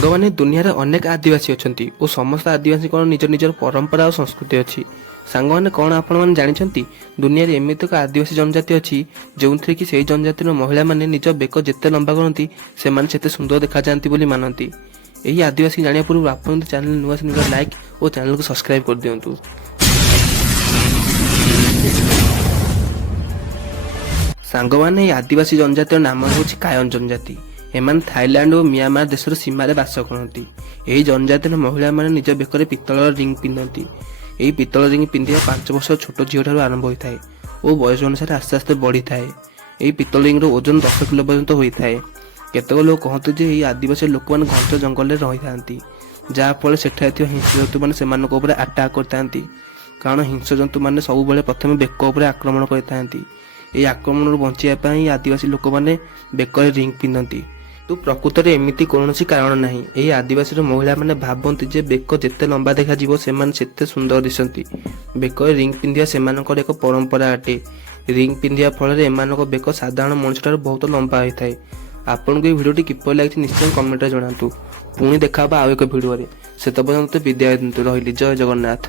ସାଙ୍ଗମାନେ ଦୁନିଆରେ ଅନେକ ଆଦିବାସୀ ଅଛନ୍ତି ଓ ସମସ୍ତ ଆଦିବାସୀଙ୍କର ନିଜ ନିଜର ପରମ୍ପରା ଓ ସଂସ୍କୃତି ଅଛି। ସାଙ୍ଗମାନେ କ'ଣ ଆପଣମାନେ ଜାଣିଛନ୍ତି ଦୁନିଆରେ ଏମିତି ଏକ ଆଦିବାସୀ ଜନଜାତି ଅଛି ଯେଉଁଥିରେ କି ସେହି ଜନଜାତିର ମହିଳାମାନେ ନିଜ ବେକ ଯେତେ ଲମ୍ବା କରନ୍ତି ସେମାନେ ସେତେ ସୁନ୍ଦର ଦେଖାଯାଆନ୍ତି ବୋଲି ମାନନ୍ତି। ଏହି ଆଦିବାସୀ ଜାଣିବା ପୂର୍ବରୁ ଆପଣ ଯଦି ଚ୍ୟାନେଲ ନୂଆ ଆସିଲେ ଲାଇକ୍ ଓ ଚ୍ୟାନେଲକୁ ସବସ୍କ୍ରାଇବ୍ କରିଦିଅନ୍ତୁ। ସାଙ୍ଗମାନେ ଏହି ଆଦିବାସୀ ଜନଜାତିର ନାମ ହେଉଛି କାୟନ ଜନଜାତି। ଏମାନେ ଥାଇଲାଣ୍ଡ ଓ ମିଆଁମାର ଦେଶର ସୀମାରେ ବାସ କରନ୍ତି। ଏହି ଜନଜାତିର ମହିଳାମାନେ ନିଜ ବେକରେ ପିତ୍ତଳର ରିଙ୍ଗ ପିନ୍ଧନ୍ତି। ଏହି ପିତ୍ତଳ ରିଙ୍ଗ ପିନ୍ଧିବା 5 ବର୍ଷର ଛୋଟ ଝିଅଠାରୁ ଆରମ୍ଭ ହୋଇଥାଏ ଓ ବୟସ ଅନୁସାରେ ଆସ୍ତେ ଆସ୍ତେ ବଢ଼ିଥାଏ। ଏହି ପିତ୍ତଳ ରିଙ୍ଗର ଓଜନ 10 କିଲୋ ପର୍ଯ୍ୟନ୍ତ ହୋଇଥାଏ। କେତେକ ଲୋକ କହନ୍ତି ଯେ ଏହି ଆଦିବାସୀ ଲୋକମାନେ ଘଞ୍ଚ ଜଙ୍ଗଲରେ ରହିଥାନ୍ତି, ଯାହାଫଳରେ ସେଠାରେ ଥିବା ହିଂସ୍ର ଜନ୍ତୁମାନେ ସେମାନଙ୍କ ଉପରେ ଆଟାକ୍ କରିଥାନ୍ତି। କାରଣ ହିଂସ୍ର ଜନ୍ତୁମାନେ ସବୁବେଳେ ପ୍ରଥମେ ବେକ ଉପରେ ଆକ୍ରମଣ କରିଥାନ୍ତି। ଏହି ଆକ୍ରମଣରୁ ବଞ୍ଚିବା ପାଇଁ ଆଦିବାସୀ ଲୋକମାନେ ବେକରେ ରିଙ୍ଗ ପିନ୍ଧନ୍ତି। କିନ୍ତୁ ପ୍ରକୃତରେ ଏମିତି କୌଣସି କାରଣ ନାହିଁ। ଏହି ଆଦିବାସୀର ମହିଳାମାନେ ଭାବନ୍ତି ଯେ ବେକ ଯେତେ ଲମ୍ବା ଦେଖାଯିବ ସେମାନେ ସେତେ ସୁନ୍ଦର ଦିଶନ୍ତି। ବେକରେ ରିଙ୍ଗ ପିନ୍ଧିବା ସେମାନଙ୍କର ଏକ ପରମ୍ପରା ଅଟେ। ରିଙ୍ଗ ପିନ୍ଧିବା ଫଳରେ ଏମାନଙ୍କ ବେକ ସାଧାରଣ ମଣିଷଠାରୁ ବହୁତ ଲମ୍ବା ହୋଇଥାଏ। ଆପଣଙ୍କୁ ଏହି ଭିଡ଼ିଓଟି କିପରି ଲାଗିଛି ନିଶ୍ଚୟ କମେଣ୍ଟରେ ଜଣାନ୍ତୁ। ପୁଣି ଦେଖା ହେବା ଆଉ ଏକ ଭିଡ଼ିଓରେ। ସେତେ ପର୍ଯ୍ୟନ୍ତ ବିଦାୟ ଦିଅନ୍ତୁ। ରହିଲି। ଜୟ ଜଗନ୍ନାଥ।